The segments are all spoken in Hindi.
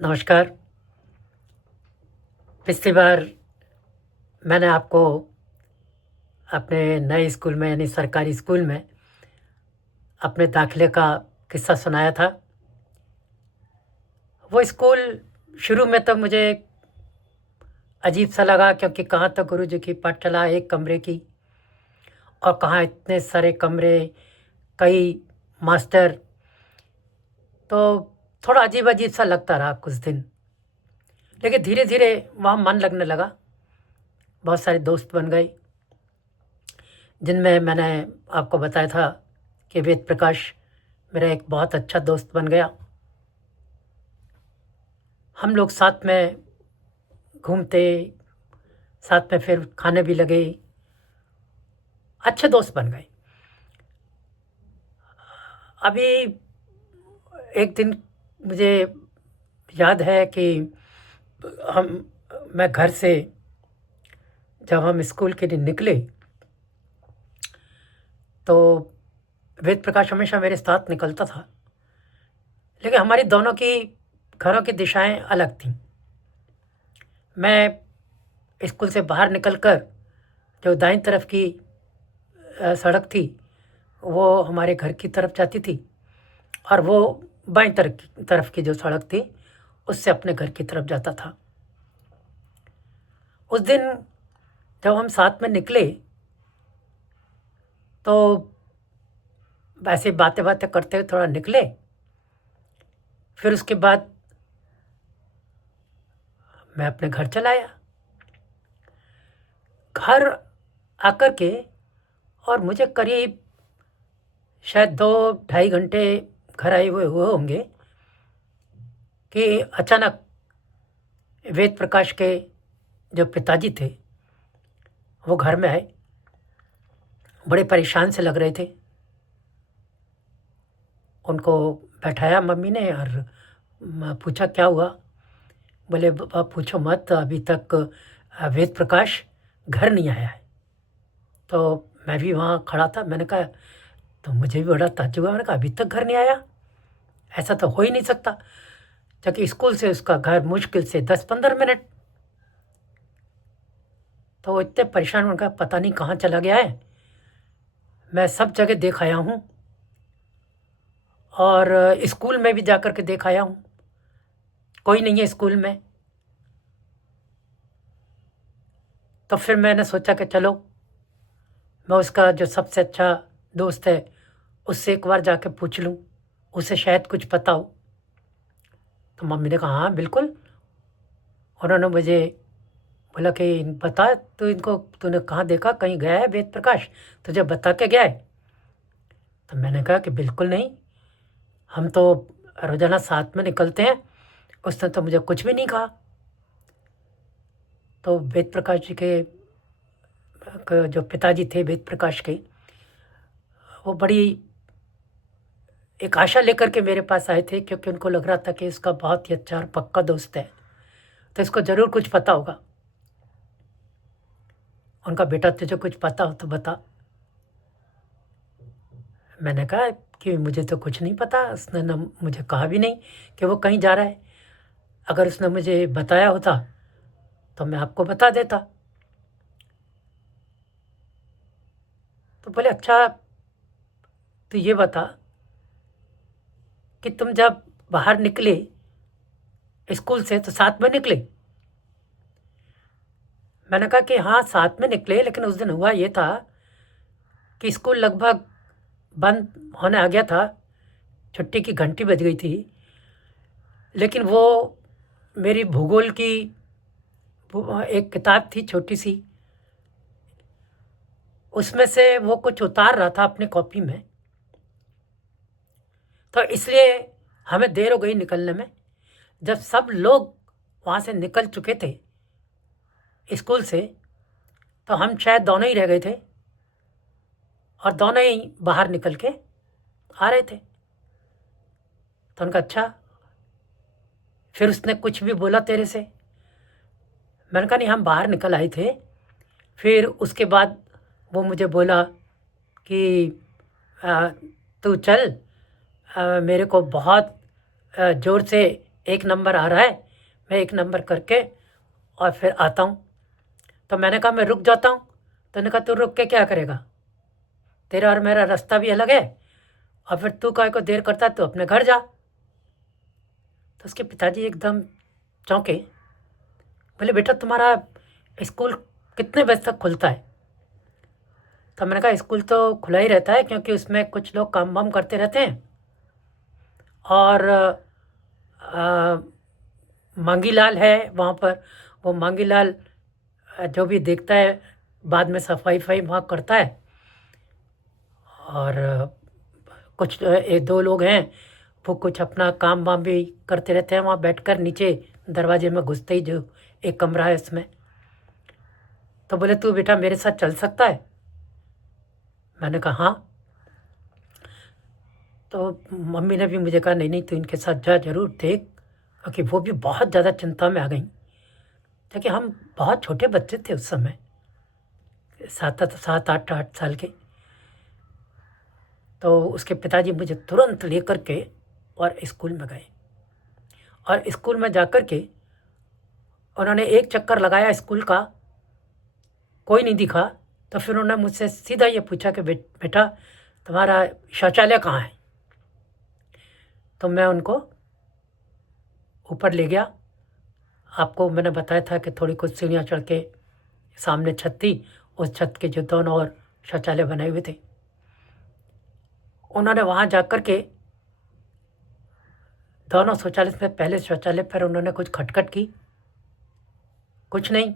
नमस्कार। पिछली बार मैंने आपको अपने नए स्कूल में यानी सरकारी स्कूल में अपने दाखिले का किस्सा सुनाया था। वो स्कूल शुरू में तो मुझे अजीब सा लगा, क्योंकि कहाँ तो गुरु जी की पाठशाला एक कमरे की और कहाँ इतने सारे कमरे, कई मास्टर। तो थोड़ा अजीब अजीब सा लगता रहा कुछ दिन, लेकिन धीरे धीरे वहाँ मन लगने लगा। बहुत सारे दोस्त बन गए, जिनमें मैंने आपको बताया था कि वेद प्रकाश मेरा एक बहुत अच्छा दोस्त बन गया। हम लोग साथ में घूमते, साथ में फिर खाने भी लगे, अच्छे दोस्त बन गए। अभी एक दिन मुझे याद है कि हम मैं घर से जब हम स्कूल के लिए निकले तो वेद प्रकाश हमेशा मेरे साथ निकलता था, लेकिन हमारी दोनों की घरों की दिशाएं अलग थीं। मैं स्कूल से बाहर निकलकर जो दाईं तरफ की सड़क थी वो हमारे घर की तरफ जाती थी, और वो बाईं तरफ की जो सड़क थी उससे अपने घर की तरफ जाता था। उस दिन जब हम साथ में निकले तो ऐसे बातें बातें करते हुए थोड़ा निकले। फिर उसके बाद मैं अपने घर चला आया। घर आकर के और मुझे करीब शायद 2-2.5 घंटे घर आए हुए होंगे कि अचानक वेद प्रकाश के जो पिताजी थे वो घर में आए। बड़े परेशान से लग रहे थे। उनको बैठाया मम्मी ने और पूछा क्या हुआ। बोले आप पूछो मत, अभी तक वेद प्रकाश घर नहीं आया है। तो मैं भी वहाँ खड़ा था। मैंने कहा, तो मुझे भी बड़ा ताज्जुब हुआ। मैंने कहा अभी तक घर नहीं आया, ऐसा तो हो ही नहीं सकता, जबकि स्कूल से उसका घर मुश्किल से 10-15 मिनट। तो वो इतने परेशान, उनका पता नहीं कहाँ चला गया है। मैं सब जगह देख आया हूँ और स्कूल में भी जाकर के देख आया हूँ, कोई नहीं है स्कूल में। तो फिर मैंने सोचा कि चलो मैं उसका जो सबसे अच्छा दोस्त है उससे एक बार जाके पूछ लूँ, उसे शायद कुछ पता हो। तो मम्मी ने कहा हाँ बिल्कुल। उन्होंने मुझे बोला कि बता, तो इनको तूने कहाँ देखा, कहीं गया है वेद प्रकाश, तुझे बता के गया है? तो मैंने कहा कि बिल्कुल नहीं, हम तो रोज़ाना साथ में निकलते हैं, उसने तो मुझे कुछ भी नहीं कहा। तो वेद प्रकाश जी के जो पिताजी थे वेद प्रकाश के, वो बड़ी एक आशा लेकर के मेरे पास आए थे, क्योंकि उनको लग रहा था कि इसका बहुत ही अच्छा और पक्का दोस्त है, तो इसको ज़रूर कुछ पता होगा। उनका बेटा तुझे कुछ पता हो तो बता। मैंने कहा कि मुझे तो कुछ नहीं पता, उसने न मुझे कहा भी नहीं कि वो कहीं जा रहा है। अगर उसने मुझे बताया होता तो मैं आपको बता देता। तो बोले अच्छा, तो ये बता कि तुम जब बाहर निकले स्कूल से तो साथ में निकले? मैंने कहा कि हाँ साथ में निकले, लेकिन उस दिन हुआ ये था कि स्कूल लगभग बंद होने आ गया था, छुट्टी की घंटी बज गई थी। लेकिन वो मेरी भूगोल की एक किताब थी छोटी सी, उसमें से वो कुछ उतार रहा था अपनी कॉपी में, तो इसलिए हमें देर हो गई निकलने में। जब सब लोग वहाँ से निकल चुके थे स्कूल से, तो हम शायद दोनों ही रह गए थे और दोनों ही बाहर निकल के आ रहे थे। तो उनका अच्छा, फिर उसने कुछ भी बोला तेरे से? मैंने कहा नहीं, हम बाहर निकल आए थे। फिर उसके बाद वो मुझे बोला कि आ, तू चल, मेरे को बहुत ज़ोर से 1 नंबर आ रहा है, मैं 1 नंबर करके और फिर आता हूँ। तो मैंने कहा मैं रुक जाता हूँ। तो उन्होंने कहा तू रुक के क्या करेगा, तेरा और मेरा रास्ता भी अलग है, और फिर तू काहे को देर करता है, तू अपने घर जा। तो उसके पिताजी एकदम चौंके, बोले बेटा तुम्हारा स्कूल कितने बजे तक खुलता है। तो मैंने कहा स्कूल तो खुला ही रहता है, क्योंकि उसमें कुछ लोग काम वाम करते रहते हैं, और मांगी लाल है वहाँ पर, वो मांगी लाल जो भी देखता है बाद में सफाई वफाई वहाँ करता है। और कुछ 1-2 लोग हैं वो कुछ अपना काम वाम भी करते रहते हैं वहाँ बैठकर, नीचे दरवाजे में घुसते ही जो एक कमरा है उसमें। तो बोले तू बेटा मेरे साथ चल सकता है। मैंने कहा हाँ। तो मम्मी ने भी मुझे कहा नहीं नहीं तू इनके साथ जा, जरूर देख, क्योंकि वो भी बहुत ज़्यादा चिंता में आ गई, क्योंकि हम बहुत छोटे बच्चे थे उस समय, 7-8 साल के। तो उसके पिताजी मुझे तुरंत लेकर के और स्कूल में गए, और स्कूल में जाकर के उन्होंने एक चक्कर लगाया स्कूल का, कोई नहीं दिखा। तो फिर उन्होंने मुझसे सीधा ये पूछा कि बेटा तुम्हारा शौचालय कहाँ है। तो मैं उनको ऊपर ले गया। आपको मैंने बताया था कि थोड़ी कुछ सीढ़ियाँ चढ़ के सामने छत थी, उस छत के जो दोनों ओर शौचालय बने हुए थे। उन्होंने वहाँ जाकर के दोनों शौचालय में, पहले शौचालय पर उन्होंने कुछ खटखट की, कुछ नहीं।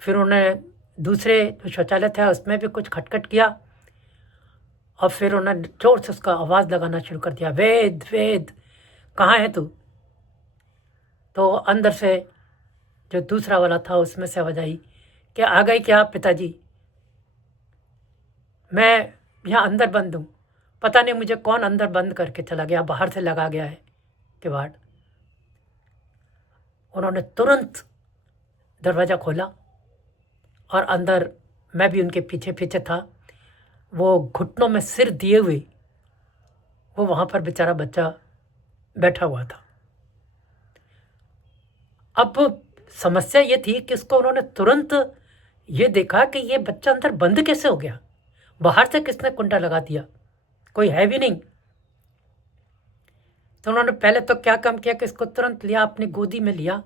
फिर उन्होंने दूसरे जो शौचालय था उसमें भी कुछ खटखट किया, और फिर उन्होंने जोर से उसका आवाज़ लगाना शुरू कर दिया, वेद वेद कहाँ है तू। तो अंदर से जो दूसरा वाला था उसमें से आवाज़ आई कि आ गई क्या पिताजी, मैं यहाँ अंदर बंद हूँ, पता नहीं मुझे कौन अंदर बंद करके चला गया, बाहर से लगा गया है किवाड़। उन्होंने तुरंत दरवाज़ा खोला, और अंदर मैं भी उनके पीछे पीछे था। वो घुटनों में सिर दिए हुए वो वहाँ पर बेचारा बच्चा बैठा हुआ था। अब समस्या ये थी कि उसको उन्होंने तुरंत ये देखा कि ये बच्चा अंदर बंद कैसे हो गया, बाहर से किसने कुंडा लगा दिया, कोई है भी नहीं। तो उन्होंने पहले तो क्या काम किया कि इसको तुरंत लिया, अपनी गोदी में लिया,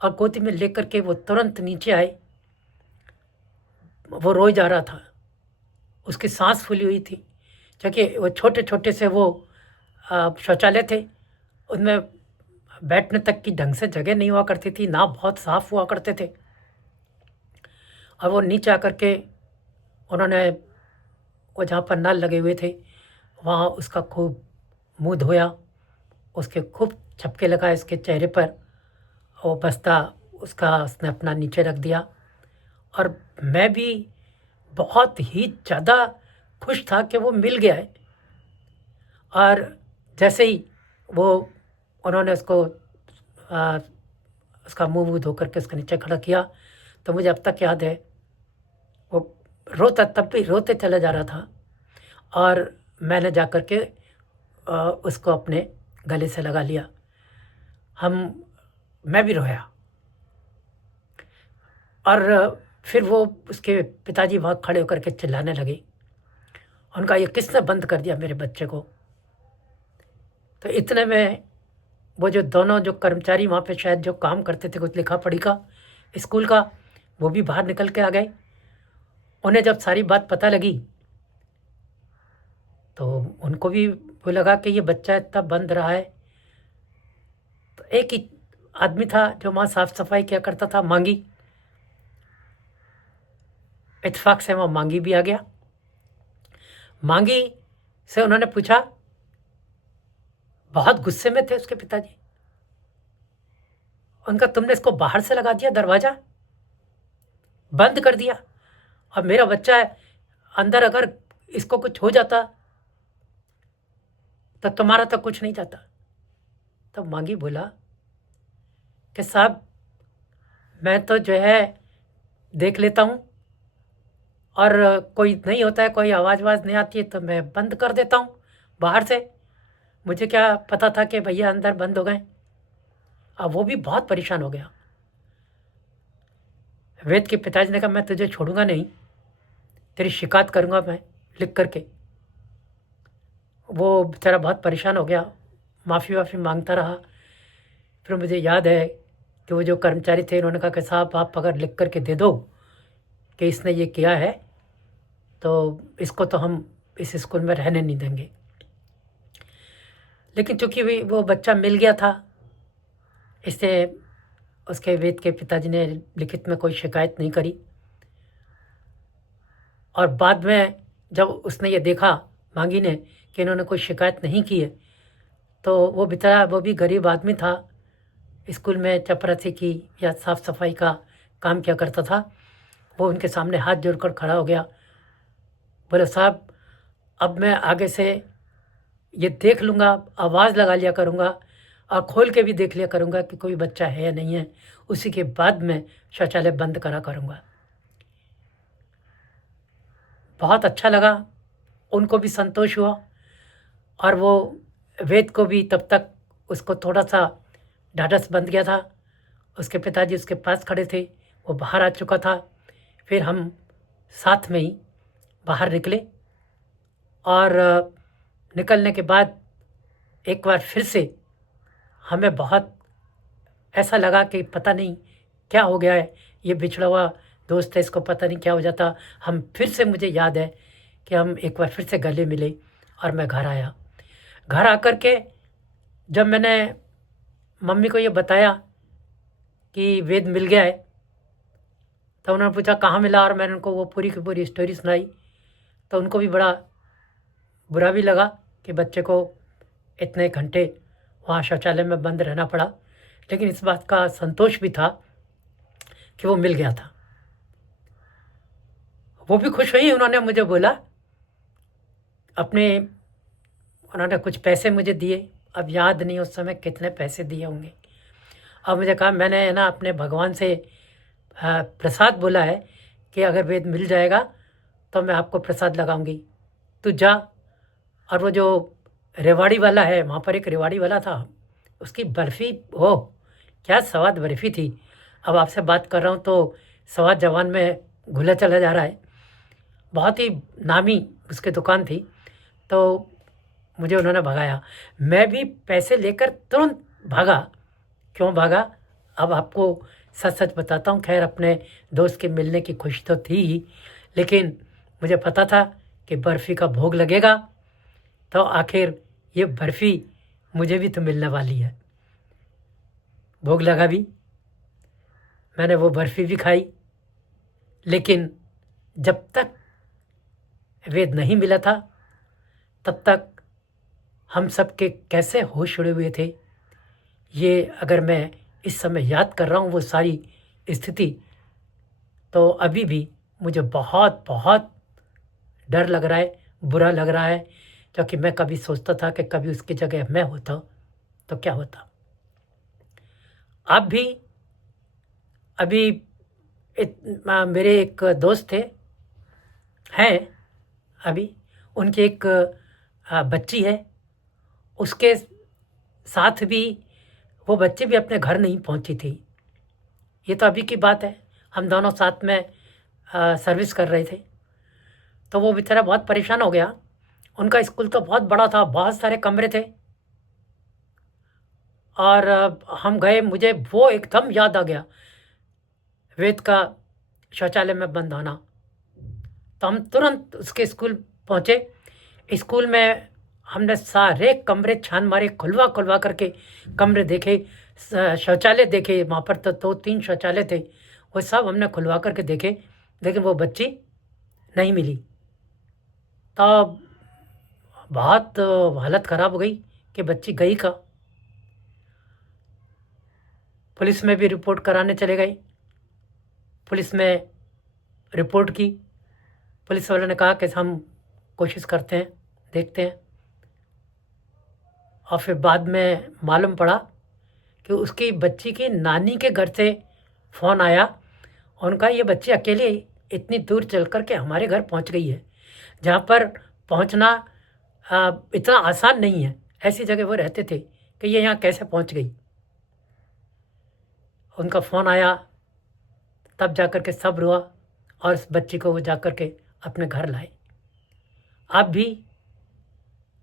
और गोदी में लेकर के वो तुरंत नीचे आए। वो रोए जा रहा था, उसकी सांस फूली हुई थी, क्योंकि वो छोटे छोटे से वो शौचालय थे, उनमें बैठने तक की ढंग से जगह नहीं हुआ करती थी, ना बहुत साफ हुआ करते थे। और वो नीचे आकर के उन्होंने वो जहाँ पर नल लगे हुए थे वहाँ उसका खूब मुंह धोया, उसके खूब झपके लगाए उसके चेहरे पर, वो बस्ता उसका उसने अपना नीचे रख दिया। और मैं भी बहुत ही ज़्यादा खुश था कि वो मिल गया है। और जैसे ही वो उन्होंने उसको उसका मुंह वूह धो करके उसके नीचे खड़ा किया, तो मुझे अब तक याद है वो रोता, तब भी रोते चला जा रहा था, और मैंने जा कर के उसको अपने गले से लगा लिया। मैं भी रोया। और फिर वो उसके पिताजी वहाँ खड़े होकर के चिल्लाने लगे, उनका ये किसने बंद कर दिया मेरे बच्चे को। तो इतने में वो जो दोनों जो कर्मचारी वहाँ पे शायद जो काम करते थे कुछ लिखा पढ़ी का स्कूल का, वो भी बाहर निकल के आ गए। उन्हें जब सारी बात पता लगी तो उनको भी वो लगा कि ये बच्चा इतना बंद रहा है। तो एक ही आदमी था जो वहाँ साफ सफाई किया करता था, मांगी, इत्तेफाक से वहाँ मांगी भी आ गया। मांगी से उन्होंने पूछा, बहुत गुस्से में थे उसके पिताजी, उनका तुमने इसको बाहर से लगा दिया, दरवाजा बंद कर दिया, और मेरा बच्चा है अंदर, अगर इसको कुछ हो जाता तो तुम्हारा तो कुछ नहीं जाता। तो मांगी बोला कि साहब मैं तो जो है देख लेता हूँ, और कोई नहीं होता है, कोई आवाज़ वाज नहीं आती है तो मैं बंद कर देता हूँ बाहर से, मुझे क्या पता था कि भैया अंदर बंद हो गए। अब वो भी बहुत परेशान हो गया। वेद के पिताजी ने कहा मैं तुझे छोड़ूंगा नहीं, तेरी शिकायत करूंगा मैं लिख करके। वो बेचारा बहुत परेशान हो गया, माफ़ी वाफ़ी मांगता रहा। फिर मुझे याद है कि वो जो कर्मचारी थे उन्होंने कहा कि साहब आप अगर लिख करके दे दो कि इसने ये किया है तो इसको तो हम इस स्कूल में रहने नहीं देंगे। लेकिन चूंकि वो बच्चा मिल गया था, इससे उसके वेद के पिताजी ने लिखित में कोई शिकायत नहीं करी। और बाद में जब उसने ये देखा मांगी ने कि इन्होंने कोई शिकायत नहीं की है, तो वो बेचारा, वो भी गरीब आदमी था, स्कूल में चपरासी की या साफ़ सफाई का काम किया करता था। वो उनके सामने हाथ जोड़कर खड़ा हो गया, बोले साहब अब मैं आगे से ये देख लूँगा, आवाज़ लगा लिया करूँगा और खोल के भी देख लिया करूँगा कि कोई बच्चा है या नहीं है, उसी के बाद मैं शौचालय बंद करा करूँगा। बहुत अच्छा लगा, उनको भी संतोष हुआ और वो वेद को भी तब तक उसको थोड़ा सा ढाढ़स बंध गया था। उसके पिताजी उसके पास खड़े थे, वो बाहर आ चुका था। फिर हम साथ में ही बाहर निकले और निकलने के बाद एक बार फिर से हमें बहुत ऐसा लगा कि पता नहीं क्या हो गया है, ये बिछड़ा हुआ दोस्त है, इसको पता नहीं क्या हो जाता। हम फिर से, मुझे याद है कि हम एक बार फिर से गले मिले और मैं घर आया। घर आकर के जब मैंने मम्मी को ये बताया कि वेद मिल गया है, तो उन्होंने पूछा कहाँ मिला, और मैंने उनको वो पूरी की पूरी स्टोरी सुनाई। तो उनको भी बड़ा बुरा भी लगा कि बच्चे को इतने घंटे वहाँ शौचालय में बंद रहना पड़ा, लेकिन इस बात का संतोष भी था कि वो मिल गया था। वो भी खुश हुई, उन्होंने मुझे बोला उन्होंने कुछ पैसे मुझे दिए, अब याद नहीं उस समय कितने पैसे दिए होंगे। अब मुझे कहा मैंने ना अपने भगवान से प्रसाद बोला है कि अगर वेद मिल जाएगा तो मैं आपको प्रसाद लगाऊंगी, तू जा। और वो जो रेवाड़ी वाला है, वहाँ पर एक रेवाड़ी वाला था, उसकी बर्फ़ी, ओह क्या स्वाद बर्फ़ी थी। अब आपसे बात कर रहा हूँ तो स्वाद जवान में घुला चला जा रहा है। बहुत ही नामी उसकी दुकान थी। तो मुझे उन्होंने भगाया, मैं भी पैसे लेकर तुरंत भागा। क्यों भागा अब आपको सच सच बताता हूँ। खैर अपने दोस्त के मिलने की खुशी तो थी ही, लेकिन मुझे पता था कि बर्फ़ी का भोग लगेगा, तो आखिर ये बर्फ़ी मुझे भी तो मिलने वाली है। भोग लगा भी, मैंने वो बर्फ़ी भी खाई, लेकिन जब तक वेद नहीं मिला था तब तक हम सब के कैसे होश उड़े हुए थे, ये अगर मैं इस समय याद कर रहा हूँ वो सारी स्थिति, तो अभी भी मुझे बहुत बहुत डर लग रहा है, बुरा लग रहा है। क्योंकि मैं कभी सोचता था कि कभी उसकी जगह मैं होता तो क्या होता। आप भी अभी मेरे एक दोस्त थे, हैं अभी, उनकी एक बच्ची है, उसके साथ भी वो बच्ची भी अपने घर नहीं पहुंची थी। ये तो अभी की बात है, हम दोनों साथ में सर्विस कर रहे थे। तो वो बेचारा बहुत परेशान हो गया। उनका स्कूल तो बहुत बड़ा था, बहुत सारे कमरे थे, और हम गए, मुझे वो एकदम याद आ गया वेद का शौचालय में बंद होना। तो हम तुरंत उसके स्कूल पहुँचे। स्कूल में हमने सारे कमरे छान मारे, खुलवा खुलवा करके कमरे देखे, शौचालय देखे। वहाँ पर तो 2-3 शौचालय थे, वो सब हमने खुलवा करके देखे, लेकिन वो बच्ची नहीं मिली। तो बहुत हालत ख़राब हो गई कि बच्ची गई का। पुलिस में भी रिपोर्ट कराने चले गए, पुलिस में रिपोर्ट की। पुलिस वालों ने कहा कि हम कोशिश करते हैं, देखते हैं। और फिर बाद में मालूम पड़ा कि उसकी बच्ची की नानी के घर से फ़ोन आया, उनका ये बच्ची अकेले इतनी दूर चल कर के हमारे घर पहुंच गई है, जहाँ पर पहुंचना इतना आसान नहीं है। ऐसी जगह वो रहते थे कि ये यहाँ कैसे पहुंच गई। उनका फ़ोन आया, तब जाकर के सब रोआ और उस बच्ची को वो जाकर के अपने घर लाए। आप भी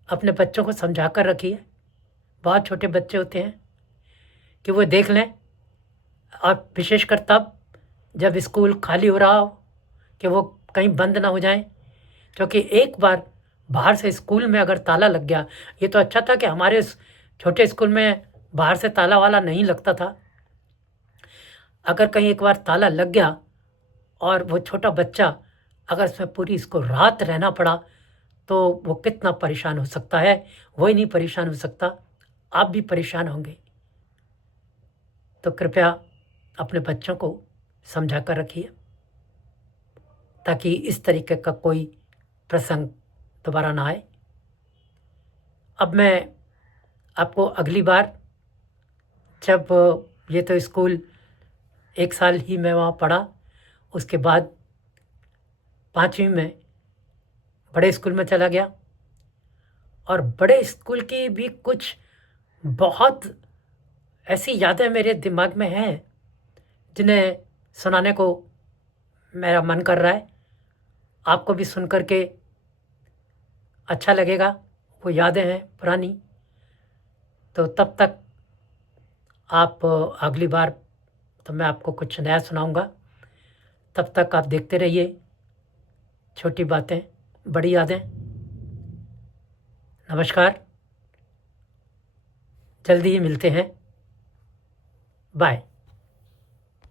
अपने बच्चों को समझा कर रखिए। बहुत छोटे बच्चे होते हैं कि वो देख लें, और विशेषकर तब जब स्कूल खाली हो रहा हो, कि वो कहीं बंद ना हो जाएं, क्योंकि एक बार बाहर से स्कूल में अगर ताला लग गया, ये तो अच्छा था कि हमारे छोटे स्कूल में बाहर से ताला वाला नहीं लगता था। अगर कहीं एक बार ताला लग गया और वो छोटा बच्चा अगर उसमें पूरी इसको रात रहना पड़ा, तो वो कितना परेशान हो सकता है। वही नहीं परेशान हो सकता, आप भी परेशान होंगे। तो कृपया अपने बच्चों को समझा कर रखिए, ताकि इस तरीके का कोई प्रसंग दोबारा ना आए। अब मैं आपको अगली बार, जब ये तो स्कूल 1 साल ही मैं वहाँ पढ़ा, उसके बाद 5वीं में बड़े स्कूल में चला गया, और बड़े स्कूल की भी कुछ बहुत ऐसी यादें मेरे दिमाग में हैं जिन्हें सुनाने को मेरा मन कर रहा है। आपको भी सुन कर के अच्छा लगेगा, वो यादें हैं पुरानी। तो तब तक आप अगली बार तो मैं आपको कुछ नया सुनाऊंगा। तब तक आप देखते रहिए छोटी बातें बड़ी यादें। नमस्कार, जल्दी ही मिलते हैं। बाय।